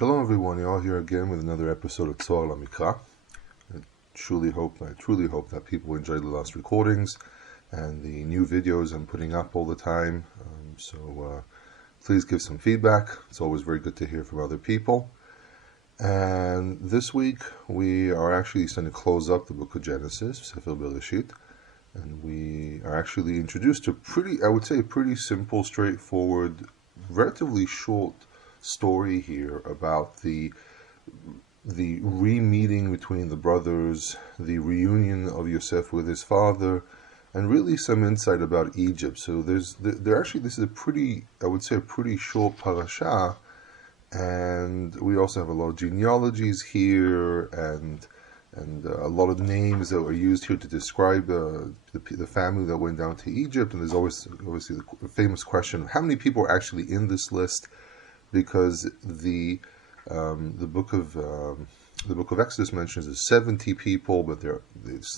Shalom everyone, you're all here again with another episode of Tzor Lamikra. I truly hope that people enjoyed the last recordings and the new videos I'm putting up all the time. Please give some feedback. It's always very good to hear from other people. And this week we are actually starting to close up the book of Genesis, Sefer Bereshit, and we are actually introduced to a pretty simple, straightforward, relatively short story here about the re-meeting between the brothers, the reunion of Yosef with his father, and really some insight about Egypt. So this is a pretty short parasha, and we also have a lot of genealogies here and a lot of names that were used here to describe the family that went down to Egypt. And there's obviously the famous question of how many people are actually in this list, because the book of Exodus mentions there's 70 people, but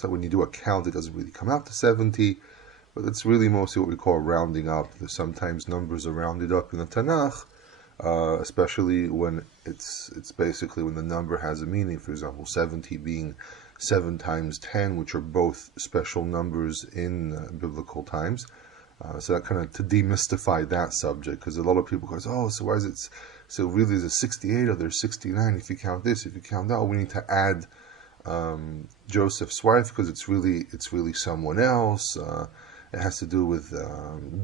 when you do a count, it doesn't really come out to 70. But it's really mostly what we call rounding up. There's sometimes numbers are rounded up in the Tanakh, especially when it's basically when the number has a meaning. For example, 70 being 7 times 10, which are both special numbers in biblical times. So that kind of to demystify that subject, because a lot of people go, oh, so why is it? So really, there's 68 or there's 69 if you count this, if you count that. We need to add Joseph's wife because it's really someone else. It has to do with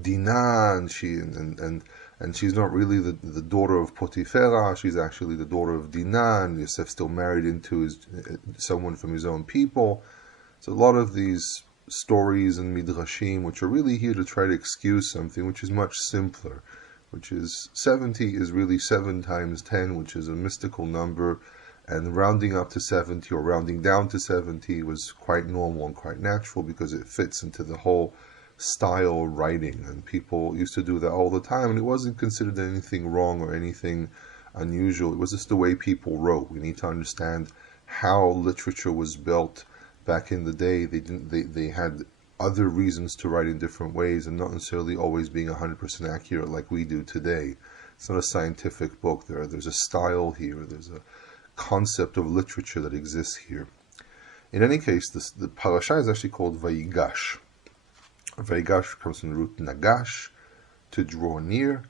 Dinah, and she's not really the daughter of Potiphera. She's actually the daughter of Dinah, and Yosef still married into someone from his own people. So a lot of these stories and midrashim, which are really here to try to excuse something which is much simpler, which is 70 is really 7 times 10, which is a mystical number, and rounding up to 70 or rounding down to 70 was quite normal and quite natural because it fits into the whole style of writing, and people used to do that all the time, and it wasn't considered anything wrong or anything unusual. It was just the way people wrote. We need to understand how literature was built. Back in the day, they had other reasons to write in different ways, and not necessarily always being 100% accurate like we do today. It's not a scientific book. There's a style here. There's a concept of literature that exists here. In any case, the parasha is actually called Vayigash. Vayigash comes from the root nagash, to draw near.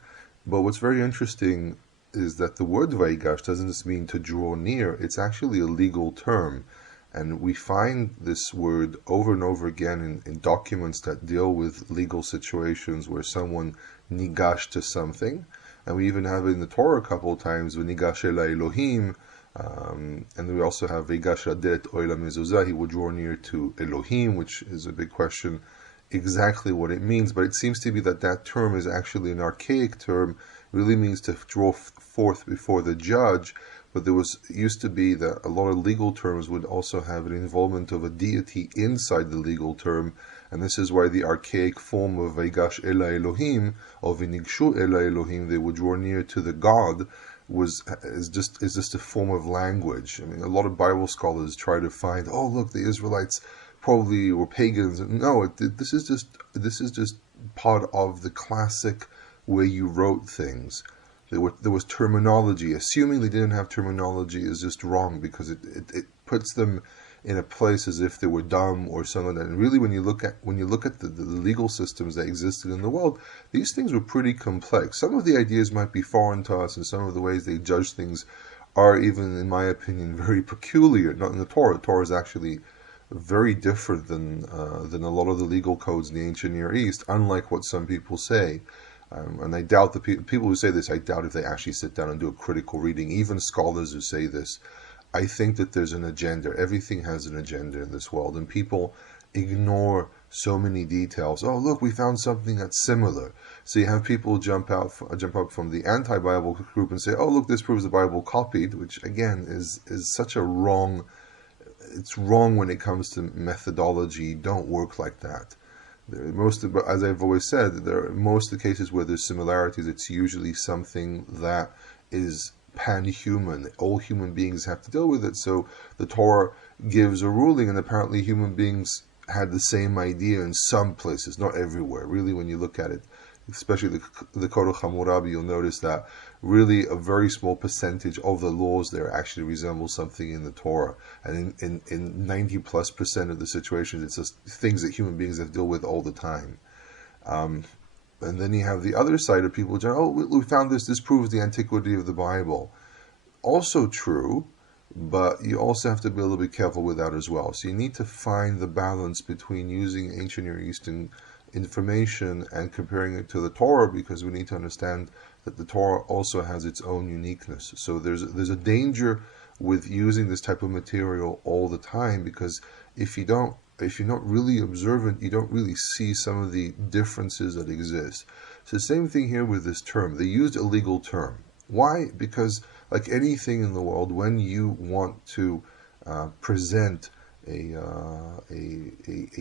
But what's very interesting is that the word Vayigash doesn't just mean to draw near. It's actually a legal term. And we find this word over and over again in documents that deal with legal situations where someone nigash to something. And we even have it in the Torah a couple of times, v'nigash el Elohim, and we also have Vayigash adet oila mezuzah, he would draw near to Elohim, which is a big question exactly what it means. But it seems to be that term is actually an archaic term. It really means to draw forth before the judge. But used to be that a lot of legal terms would also have an involvement of a deity inside the legal term, and this is why the archaic form of Vayigash el Elohim, or v'nigshu el Elohim, they would draw near to the God, is just a form of language. I mean, a lot of Bible scholars try to find, oh look, the Israelites probably were pagans. No, this is just part of the classic way you wrote things. There was terminology. Assuming they didn't have terminology is just wrong, because it puts them in a place as if they were dumb or something like that. And really, when you look at the legal systems that existed in the world, these things were pretty complex. Some of the ideas might be foreign to us, and some of the ways they judge things are even, in my opinion, very peculiar. Not in the Torah. The Torah is actually very different than a lot of the legal codes in the ancient Near East, unlike what some people say. And I doubt the people who say this, I doubt if they actually sit down and do a critical reading. Even scholars who say this, I think that there's an agenda. Everything has an agenda in this world, and people ignore so many details. Oh, look, we found something that's similar. So you have people jump up from the anti-Bible group and say, oh, look, this proves the Bible copied, which again is such a wrong. It's wrong when it comes to methodology. Don't work like that. As I've always said, most of the cases where there's similarities, it's usually something that is pan-human. All human beings have to deal with it. So the Torah gives a ruling, and apparently human beings had the same idea in some places, not everywhere. Really, when you look at it, especially the Code of Hammurabi, you'll notice that really a very small percentage of the laws there actually resemble something in the Torah. And in 90+% of the situations, it's just things that human beings have to deal with all the time. And then you have the other side of people saying, oh, we found this proves the antiquity of the Bible. Also true, but you also have to be a little bit careful with that as well. So you need to find the balance between using ancient Near Eastern information and comparing it to the Torah, because we need to understand that the Torah also has its own uniqueness. So there's a danger with using this type of material all the time, because if you're not really observant, you don't really see some of the differences that exist. So the same thing here with this term. They used a legal term. Why? Because like anything in the world, when you want to present a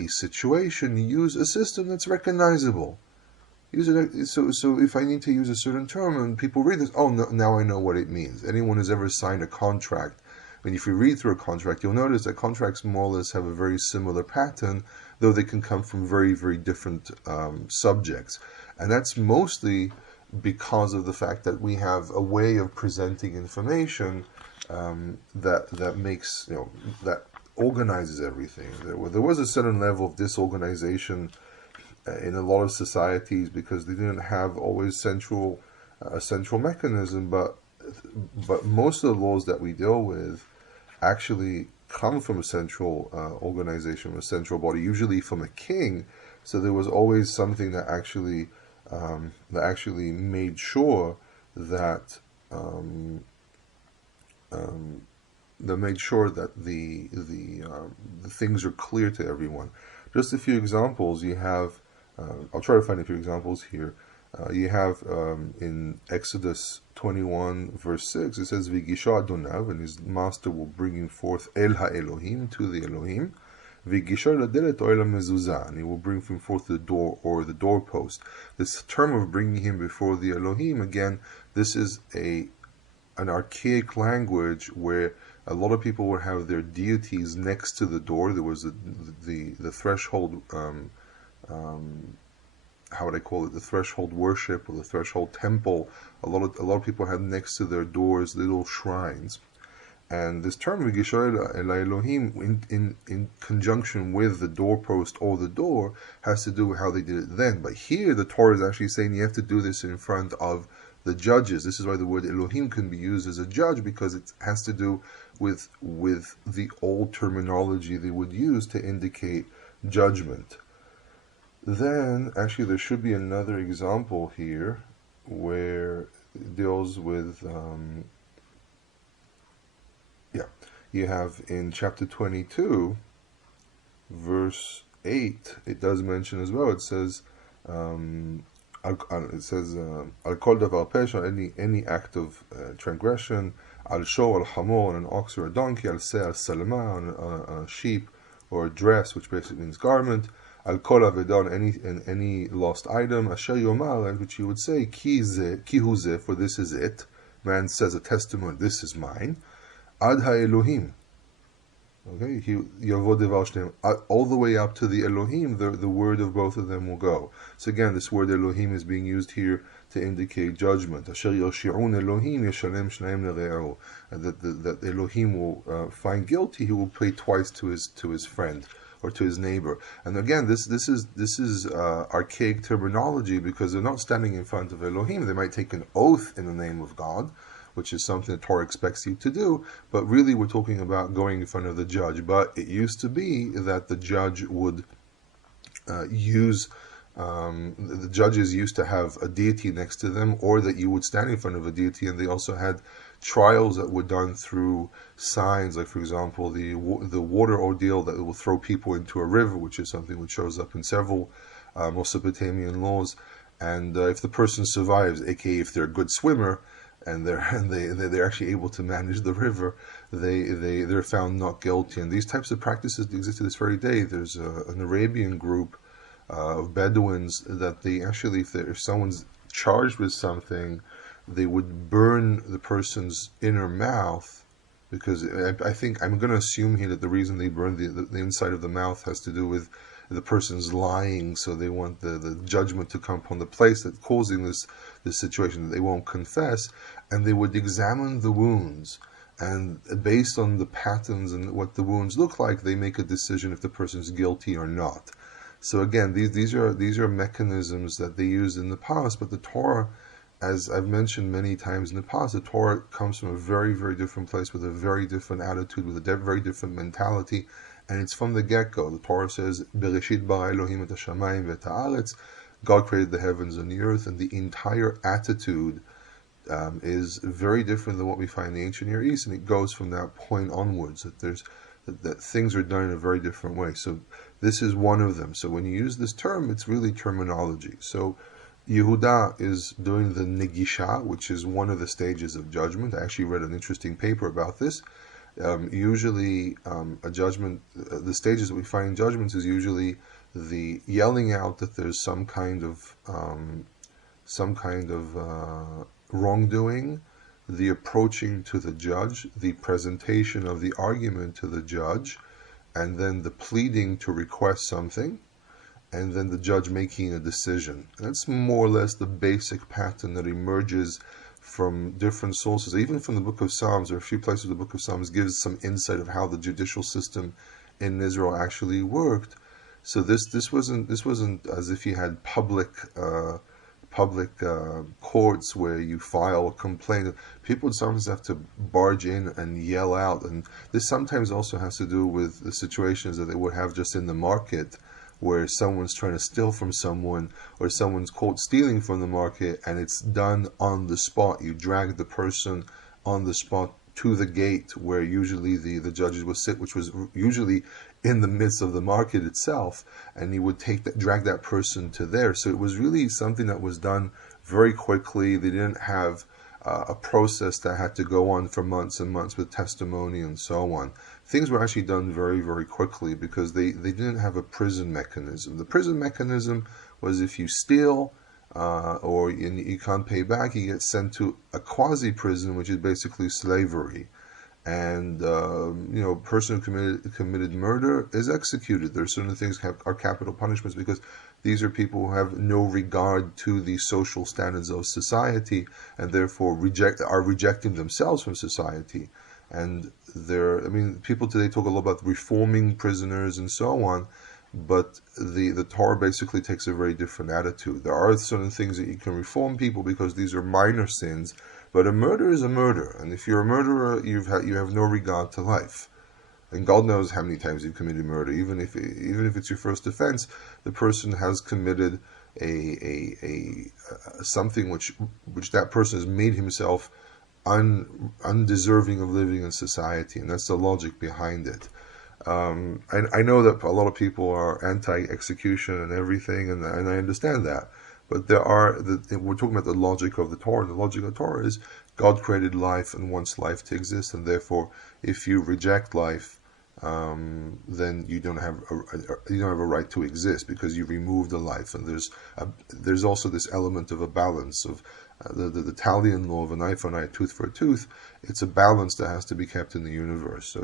situation, you use a system that's recognizable. So if I need to use a certain term and people read this, oh, no, now I know what it means. Anyone who's ever signed a contract, I mean, if you read through a contract, you'll notice that contracts more or less have a very similar pattern, though they can come from very, very different subjects. And that's mostly because of the fact that we have a way of presenting information that makes, that organizes everything. There was a certain level of disorganization in a lot of societies because they didn't have always a central mechanism, but most of the laws that we deal with actually come from a central organization, a central body, usually from a king. So there was always something that actually made sure that the things are clear to everyone. Just a few examples. You have, I'll try to find a few examples here. You have in Exodus 21 verse 6, it says, Vigisha Adonav, and his master will bring him forth El HaElohim, to the Elohim. Vigisha Ladelet Oil HaMezuzah, and he will bring him forth the door or the doorpost. This term of bringing him before the Elohim, again, this is an archaic language where a lot of people would have their deities next to the door. There was the threshold, how would I call it, the threshold worship or the threshold temple. A lot of people had next to their doors little shrines. And this term Vigisha El Elohim in conjunction with the doorpost or the door has to do with how they did it then. But here the Torah is actually saying you have to do this in front of the judges. This is why the word Elohim can be used as a judge, because it has to do with the old terminology they would use to indicate judgment. Then, actually, there should be another example here where it deals with, you have in chapter 22, verse 8, it does mention as well, it says, Al kol davar pesha, any act of transgression, al show, al hamor, on an ox or a donkey, al se, al salma, on a sheep or a dress, which basically means garment, al kol aveda, any lost item, asher yomar, which you would say, ki hu ze, for this is it. Man says a testimony, this is mine. Ad ha-Elohim. Okay, all the way up to the Elohim, the word of both of them will go. So again, this word Elohim is being used here to indicate judgment. Asher yoshi'un Elohim yeshalem shneim lere'ehu. That Elohim will find guilty, he will pay twice to his friend or to his neighbor. And again, this is archaic terminology, because they're not standing in front of Elohim. They might take an oath in the name of God, which is something the Torah expects you to do, but really we're talking about going in front of the judge. But it used to be that the judge would the judges used to have a deity next to them, or that you would stand in front of a deity, and they also had trials that were done through signs, like for example the water ordeal that will throw people into a river, which is something which shows up in several Mesopotamian laws. And if the person survives, aka if they're a good swimmer, and they're actually able to manage the river, they're found not guilty. And these types of practices exist to this very day. There's an Arabian group of Bedouins that they actually, if someone's charged with something, they would burn the person's inner mouth, because I think, I'm going to assume here that the reason they burn the inside of the mouth has to do with the person's lying, so they want the judgment to come upon the place that's causing this situation that they won't confess, and they would examine the wounds, and based on the patterns and what the wounds look like, they make a decision if the person's guilty or not. So again, these are mechanisms that they used in the past, but the Torah, as I've mentioned many times in the past, the Torah comes from a very, very different place with a very different attitude, with a very different mentality, and it's from the get-go. The Torah says, "Bereshit bara Elohim et hashamayim ve'et haaretz." God created the heavens and the earth, and the entire attitude is very different than what we find in the ancient Near East, and it goes from that point onwards, that things are done in a very different way. So this is one of them. So when you use this term, it's really terminology. So Yehuda is doing the negisha, which is one of the stages of judgment. I actually read an interesting paper about this. Usually, a judgment, the stages that we find in judgments is usually the yelling out that there's some kind of wrongdoing, the approaching to the judge, the presentation of the argument to the judge, and then the pleading to request something, and then the judge making a decision. And that's more or less the basic pattern that emerges from different sources. Even from the Book of Psalms, there are a few places the Book of Psalms gives some insight of how the judicial system in Israel actually worked. So this wasn't as if you had public courts where you file a complaint. People would sometimes have to barge in and yell out, and this sometimes also has to do with the situations that they would have just in the market, where someone's trying to steal from someone, or someone's caught stealing from the market, and it's done on the spot. You drag the person on the spot to the gate where usually the judges would sit, which was usually in the midst of the market itself, and he would drag that person to there. So it was really something that was done very quickly. They didn't have a process that had to go on for months and months with testimony and so on. Things were actually done very, very quickly because they didn't have a prison mechanism. The prison mechanism was if you steal or you can't pay back, you get sent to a quasi-prison, which is basically slavery. And a person who committed murder is executed. There are certain things are capital punishments because these are people who have no regard to the social standards of society, and therefore are rejecting themselves from society. And people today talk a lot about reforming prisoners and so on, but the Torah basically takes a very different attitude. There are certain things that you can reform people because these are minor sins, but a murder is a murder, and if you're a murderer, you have no regard to life. And God knows how many times you've committed murder. Even if it's your first offense, the person has committed something which that person has made himself undeserving of living in society, and that's the logic behind it. I know that a lot of people are anti-execution and everything, and I understand that. But we're talking about the logic of the Torah. The logic of the Torah is God created life and wants life to exist, and therefore, if you reject life, then you don't have a right to exist because you remove the life. And there's also this element of a balance of the Italian law of an eye for an eye, a tooth for a tooth. It's a balance that has to be kept in the universe. So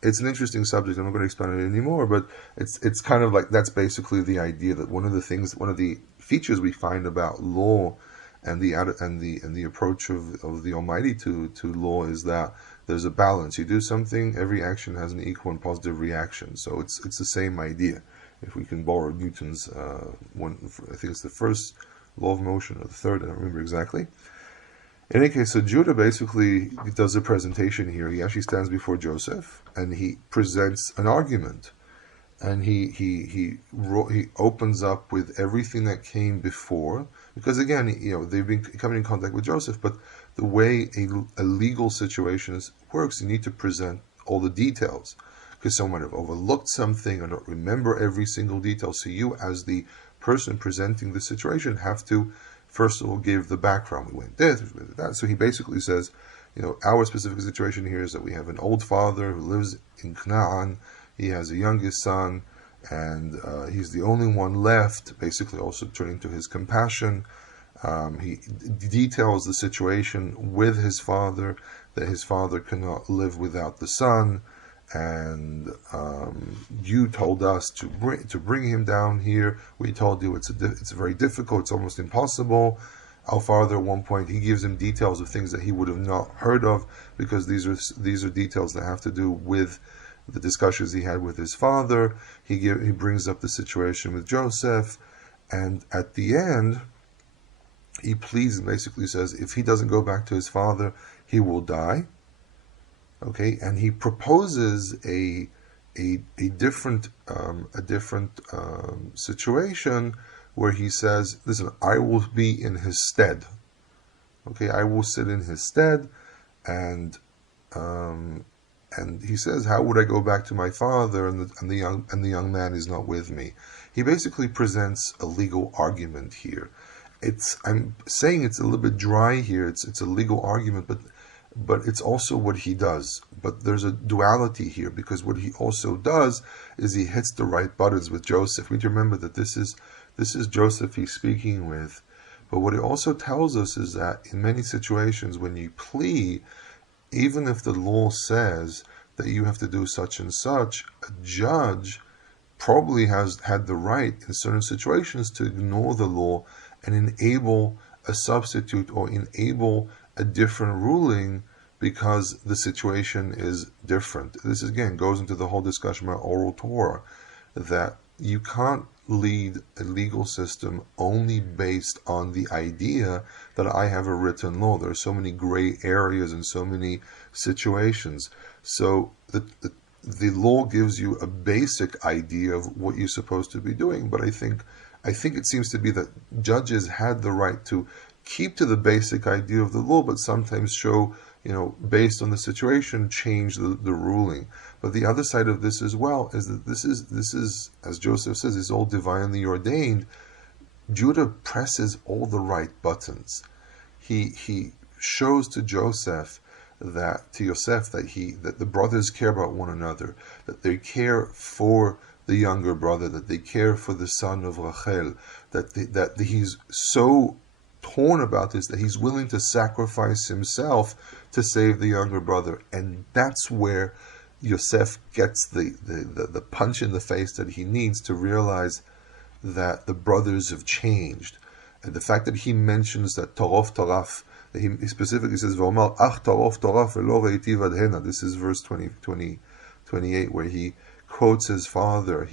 it's an interesting subject. I'm not going to expand on it anymore, but it's kind of like that's basically the idea that one of the features we find about law and the approach of the Almighty to law is that there's a balance. You do something, every action has an equal and positive reaction. So it's the same idea. If we can borrow Newton's one, I think it's the first law of motion or the third, I don't remember exactly. In any case, so Judah basically does a presentation here. He actually stands before Joseph and he presents an argument, and he opens up with everything that came before, because again, they've been coming in contact with Joseph, but the way a legal situation works, you need to present all the details, because someone might have overlooked something or not remember every single detail. So you, as the person presenting the situation, have to first of all give the background. We went this, we went that. So he basically says, our specific situation here is that we have an old father who lives in Canaan. He has a youngest son, and he's the only one left, basically also turning to his compassion. He details the situation with his father, that his father cannot live without the son, and you told us to bring him down here. We told you it's very difficult, it's almost impossible. Our father, at one point, he gives him details of things that he would have not heard of, because these are details that have to do with the discussions he had with his father. He brings up the situation with Joseph, and at the end, he pleads and basically says if he doesn't go back to his father, he will die. Okay, and he proposes a different situation where he says, listen, I will be in his stead. Okay, I will sit in his stead, and he says, how would I go back to my father and the young man is not with me? He basically presents a legal argument here. I'm saying it's a little bit dry here. It's a legal argument, but it's also what he does. But there's a duality here, because what he also does is he hits the right buttons with Joseph. We need to remember that this is Joseph he's speaking with. But what it also tells us is that in many situations when you plea, even if the law says that you have to do such and such, a judge probably has had the right in certain situations to ignore the law and enable a substitute or enable a different ruling because the situation is different. This again goes into the whole discussion about oral Torah, that you can't lead a legal system only based on the idea that I have a written law. There are so many gray areas and so many situations. So the law gives you a basic idea of what you're supposed to be doing, but I think it seems to be that judges had the right to keep to the basic idea of the law, but sometimes show, based on the situation, change the ruling. But the other side of this as well is that this is, as Joseph says, is all divinely ordained. Judah presses all the right buttons. He shows to Joseph that the brothers care about one another, that they care for the younger brother, that they care for the son of Rachel, that he's so torn about this that he's willing to sacrifice himself to save the younger brother. And that's where Yosef gets the punch in the face that he needs to realize that the brothers have changed. And the fact that he mentions that Torof Toraf, he specifically says, V'omar ach Torof Toraf v'lo re'iti vadhena. This is verse 28, where he quotes his father.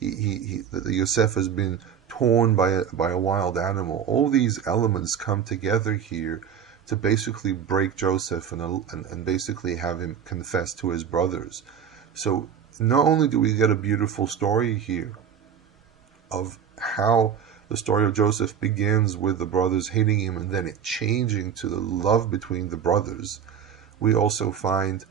Yosef has been torn by a wild animal. All these elements come together here to basically break Joseph and basically have him confess to his brothers. So not only do we get a beautiful story here of how the story of Joseph begins with the brothers hating him and then it changing to the love between the brothers, we also find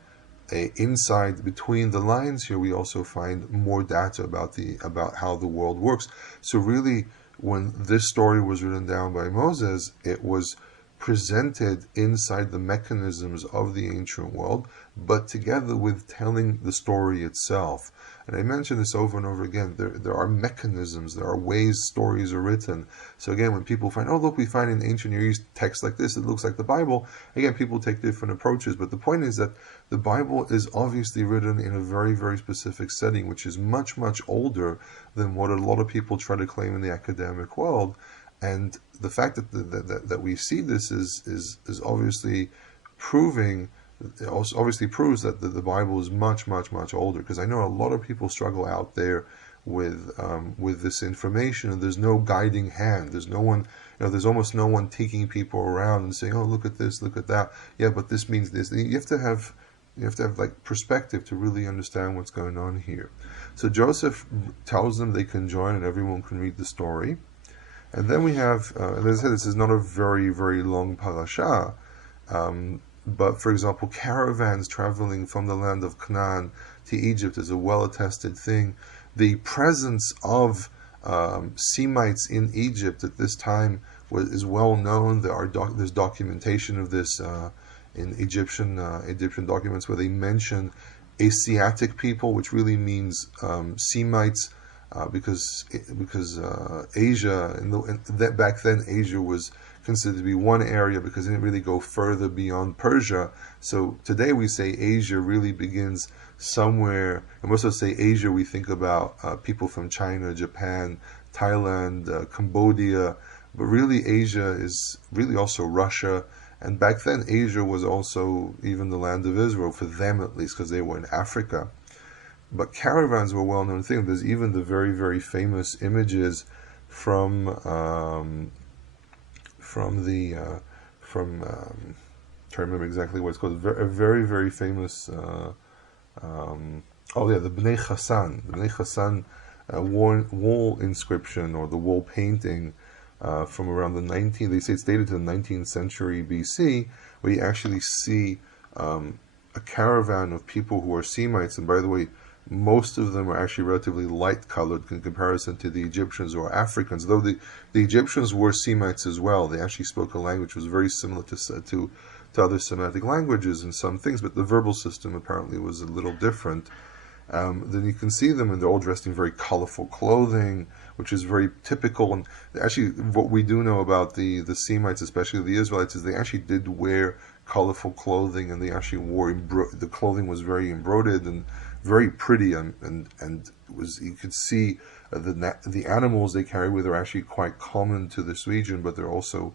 inside between the lines here, we also find more data about how the world works. So really, when this story was written down by Moses, it was presented inside the mechanisms of the ancient world, but together with telling the story itself. And I mention this over and over again. There are mechanisms, there are ways stories are written. So again, when people find, oh look, we find in ancient Near East text like this, it looks like the Bible. Again, people take different approaches, but the point is that the Bible is obviously written in a very, very specific setting, which is much, much older than what a lot of people try to claim in the academic world. And the fact that we see this is obviously proving. It also obviously proves that the Bible is much, much, much older. Because I know a lot of people struggle out there with this information, and there's no guiding hand. There's no one, there's almost no one taking people around and saying, "Oh, look at this, look at that." Yeah, but this means this. You have to have like perspective to really understand what's going on here. So Joseph tells them they can join, and everyone can read the story. And then we have, as I said, this is not a very, very long parasha. But, for example, caravans traveling from the land of Canaan to Egypt is a well-attested thing. The presence of Semites in Egypt at this time is well known. There's documentation of this in Egyptian documents where they mention Asiatic people, which really means Semites, because Asia, back then Asia was considered to be one area because it didn't really go further beyond Persia. So today we say Asia really begins somewhere, and we also say Asia, we think about people from China, Japan, Thailand, Cambodia, but really Asia is really also Russia. And back then Asia was also even the land of Israel, for them at least, because they were in Africa. But caravans were a well-known thing. There's even the very, very famous images from trying to remember exactly what it's called. A very, very famous. The Bnei Hassan. The Bnei Hassan wall inscription, or the wall painting from around the 19th. They say it's dated to the 19th century BC, where you actually see a caravan of people who are Semites. And by the way, most of them are actually relatively light colored in comparison to the Egyptians or Africans, though the Egyptians were Semites as well. They actually spoke a language which was very similar to other Semitic languages in some things, but the verbal system apparently was a little different. Then you can see them, and they're all dressed in very colorful clothing, which is very typical. And actually, what we do know about the Semites, especially the Israelites, is they actually did wear colorful clothing, and they actually wore the clothing was very embroidered and very pretty, and was, you could see the animals they carry with are actually quite common to this region, but they're also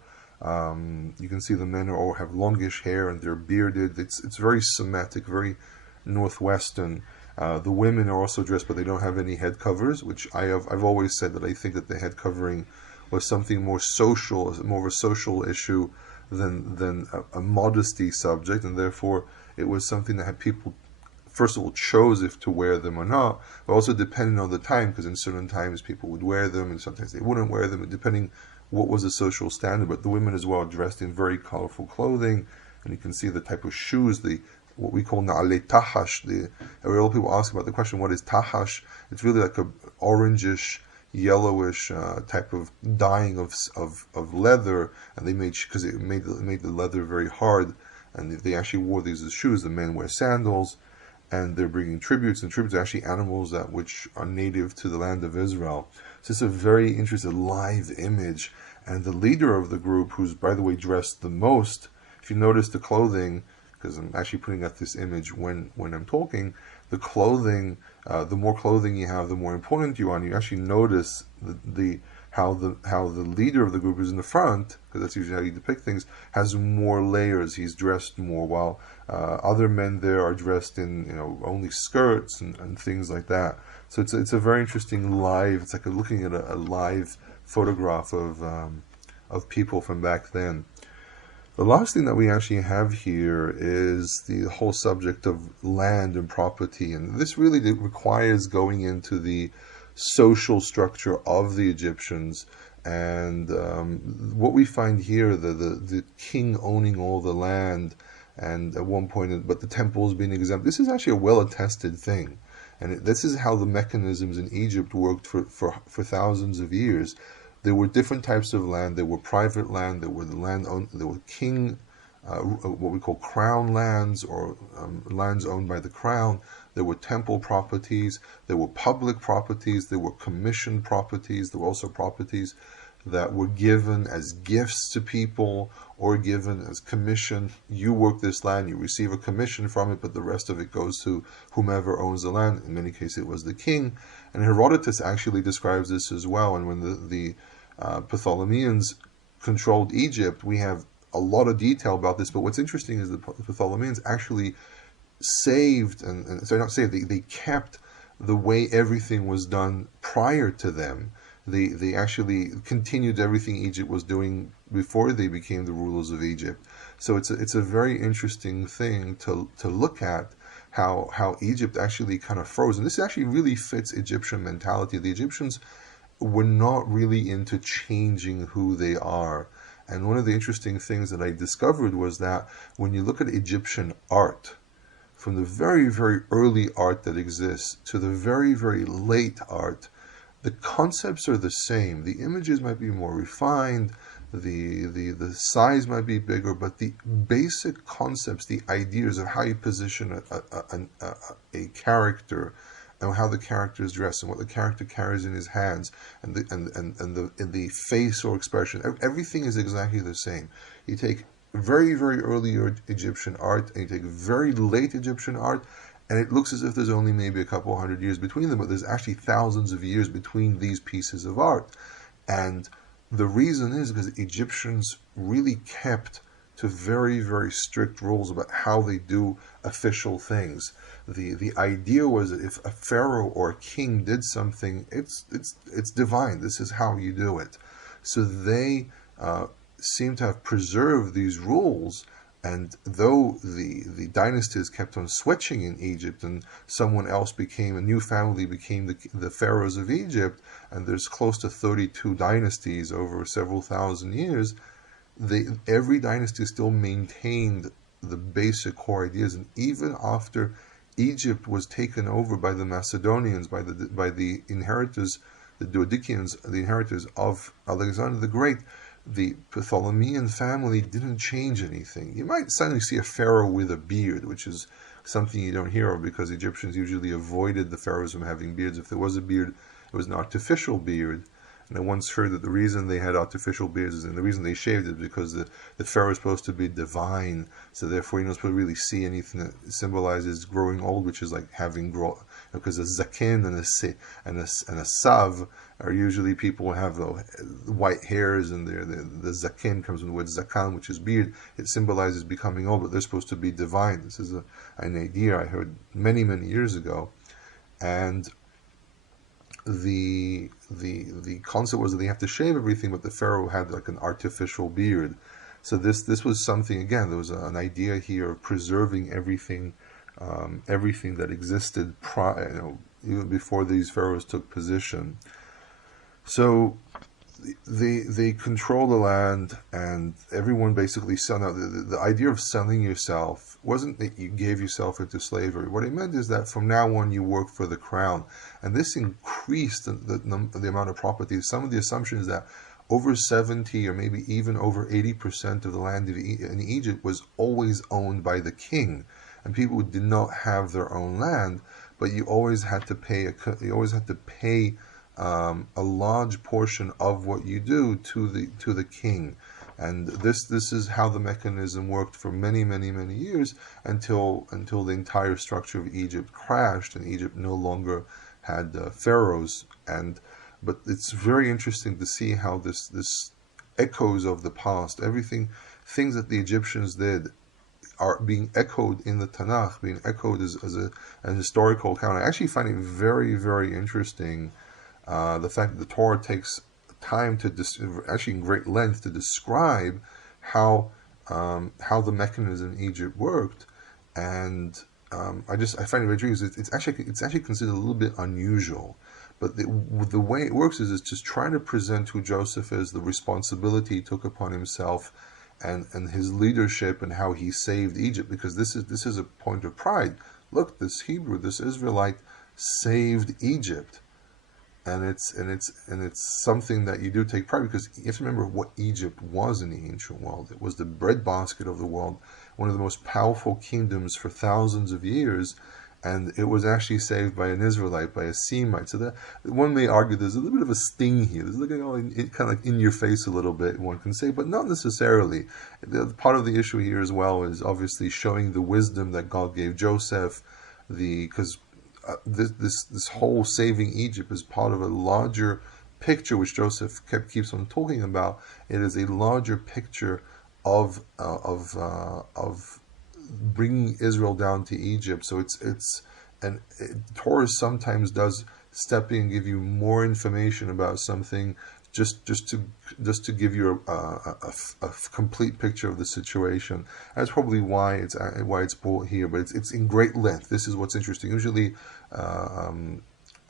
you can see the men all have longish hair and they're bearded. It's very Semitic, very northwestern. The women are also dressed, but they don't have any head covers, which I've always said that I think that the head covering was something more social, more of a social issue than a modesty subject, and therefore it was something that had people, first of all, chose if to wear them or not, but also depending on the time, because in certain times people would wear them and sometimes they wouldn't wear them, depending what was the social standard. But the women as well dressed in very colorful clothing, and you can see the type of shoes, what we call na'ale tahash. A lot of people ask about the question, what is tahash? It's really like a orangish, yellowish type of dyeing of leather, and they made, because it made the leather very hard, and they actually wore these as shoes. The men wear sandals, and they're bringing tributes, and tributes are actually animals which are native to the land of Israel. So it's a very interesting live image, and the leader of the group, who's by the way dressed the most, if you notice the clothing, because I'm actually putting out this image when I'm talking, the clothing, the more clothing you have, the more important you are. And you actually notice how the leader of the group is in the front, because that's usually how you depict things, has more layers. He's dressed more, while other men there are dressed in only skirts and things like that. So it's a very interesting live. It's like looking at a live photograph of people from back then. The last thing that we actually have here is the whole subject of land and property, and this really requires going into the social structure of the Egyptians. And what we find here, the king owning all the land, and at one point, but the temples being exempt. This is actually a well-attested thing, and this is how the mechanisms in Egypt worked for thousands of years. There were different types of land. There were private land. There were there were king, what we call crown lands, or lands owned by the crown. There were temple properties. There were public properties. There were commissioned properties. There were also properties that were given as gifts to people, or given as commission. You work this land, you receive a commission from it, but the rest of it goes to whomever owns the land. In many cases, it was the king. And Herodotus actually describes this as well. And when the Ptolemies controlled Egypt, we have a lot of detail about this. But what's interesting is the Ptolemies actually saved, they kept the way everything was done prior to them. They actually continued everything Egypt was doing before they became the rulers of Egypt. So it's a very interesting thing to look at, how Egypt actually kind of froze. And this actually really fits Egyptian mentality. The Egyptians were not really into changing who they are. And one of the interesting things that I discovered was that when you look at Egyptian art, from the very, very early art that exists to the very, very late art, the concepts are the same. The images might be more refined, the size might be bigger, but the basic concepts, the ideas of how you position a character, and how the character is dressed and what the character carries in his hands and the face or expression. Everything is exactly the same. You take very, very early Egyptian art and you take very late Egyptian art, and it looks as if there's only maybe a couple hundred years between them, but there's actually thousands of years between these pieces of art. And the reason is because Egyptians really kept to very, very strict rules about how they do official things. The idea was that if a pharaoh or a king did something, it's divine. This is how you do it. So they seem to have preserved these rules. And though the dynasties kept on switching in Egypt, and someone else became, a new family became the pharaohs of Egypt, and there's close to 32 dynasties over several thousand years, every dynasty still maintained the basic core ideas. And even after Egypt was taken over by the Macedonians, by the inheritors, the Duodecians, the inheritors of Alexander the Great, the Ptolemean family didn't change anything. You might suddenly see a pharaoh with a beard, which is something you don't hear of because Egyptians usually avoided the pharaohs from having beards. If there was a beard, it was an artificial beard. And I once heard that the reason they had artificial beards and the reason they shaved it is because the pharaoh is supposed to be divine, so therefore you're not supposed to really see anything that symbolizes growing old, which is like having grown. Because a zaken and a sav are usually people who have white hairs, and the zaken comes from the word zakan, which is beard. It symbolizes becoming old, but they're supposed to be divine. This is an idea I heard many, many years ago, and the concept was that they have to shave everything, but the pharaoh had like an artificial beard. So this was something, again, there was an idea here of preserving everything that existed even before these pharaohs took position. So they control the land, and everyone basically the idea of selling yourself wasn't that you gave yourself into slavery. What it meant is that from now on you work for the crown, and this increased the amount of property. Some of the assumptions that over 70 or maybe even over 80% of the land in Egypt was always owned by the king, and people who did not have their own land, but you always had to pay a large portion of what you do to the king. And this is how the mechanism worked for many, many, many years until the entire structure of Egypt crashed and Egypt no longer had pharaohs. But it's very interesting to see how this echoes of the past. Things that the Egyptians did are being echoed in the Tanakh, being echoed as an historical account. I actually find it very, very interesting, the fact that the Torah takes time actually in great length to describe how the mechanism in Egypt worked, and I find it very interesting. It's actually considered a little bit unusual, but the way it works is it's just trying to present who Joseph is, the responsibility he took upon himself, and his leadership and how he saved Egypt, because this is a point of pride. Look, this Hebrew, this Israelite saved Egypt. And it's something that you do take pride, because you have to remember what Egypt was in the ancient world. It was the breadbasket of the world, one of the most powerful kingdoms for thousands of years, and it was actually saved by an Israelite, by a Semite. So that one may argue there's a little bit of a sting here. There's kind of like in your face a little bit, one can say, but not necessarily. Part of the issue here as well is obviously showing the wisdom that God gave Joseph, because this whole saving Egypt is part of a larger picture which Joseph keeps on talking about. It is a larger picture of bringing Israel down to Egypt. So Torah sometimes does step in and give you more information about something just to give you a complete picture of the situation. That's probably why it's brought here, but it's in great length. This is what's interesting. Usually a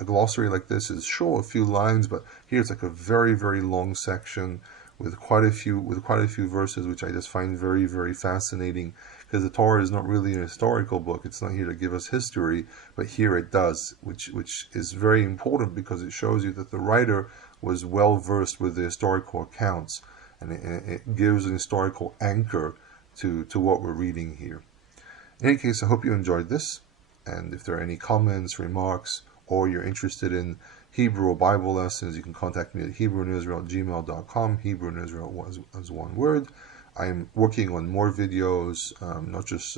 glossary like this is short, a few lines, but here it's like a very, very long section with quite a few verses, which I just find very, very fascinating, because the Torah is not really an historical book. It's not here to give us history, but here it does, which is very important, because it shows you that the writer was well versed with the historical accounts, and it gives an historical anchor to what we're reading here. In any case, I hope you enjoyed this, and if there are any comments, remarks, or you're interested in Hebrew or Bible lessons, you can contact me at HebrewInIsrael@gmail.com. Hebrew in Israel as one word. I am working on more videos, not just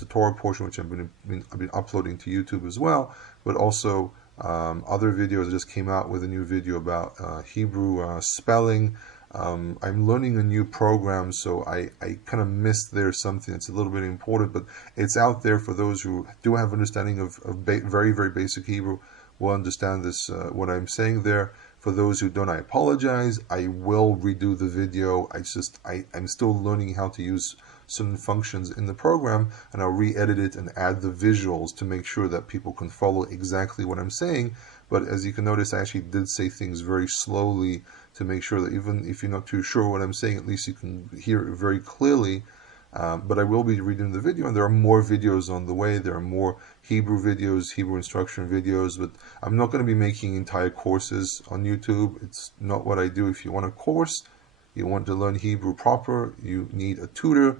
the Torah portion, which I've been uploading to YouTube as well, but also other videos. I just came out with a new video about Hebrew spelling. I'm learning a new program, so I kind of missed there something that's a little bit important, but it's out there for those who do have understanding of very, very basic Hebrew will understand this, what I'm saying there. For those who don't, I apologize. I will redo the video. I'm still learning how to use certain functions in the program, and I'll re-edit it and add the visuals to make sure that people can follow exactly what I'm saying. But as you can notice, I actually did say things very slowly to make sure that even if you're not too sure what I'm saying, at least you can hear it very clearly. But I will be redoing the video, and there are more videos on the way. There are more Hebrew videos, Hebrew instruction videos, but I'm not going to be making entire courses on YouTube. It's not what I do. If you want a course, you want to learn Hebrew proper, you need a tutor.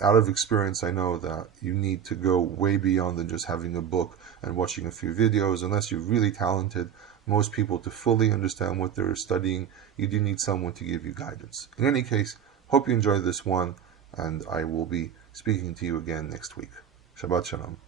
Out of experience, I know that you need to go way beyond than just having a book and watching a few videos. Unless you're really talented, most people, to fully understand what they're studying, you do need someone to give you guidance. In any case, hope you enjoyed this one, and I will be speaking to you again next week. Shabbat Shalom.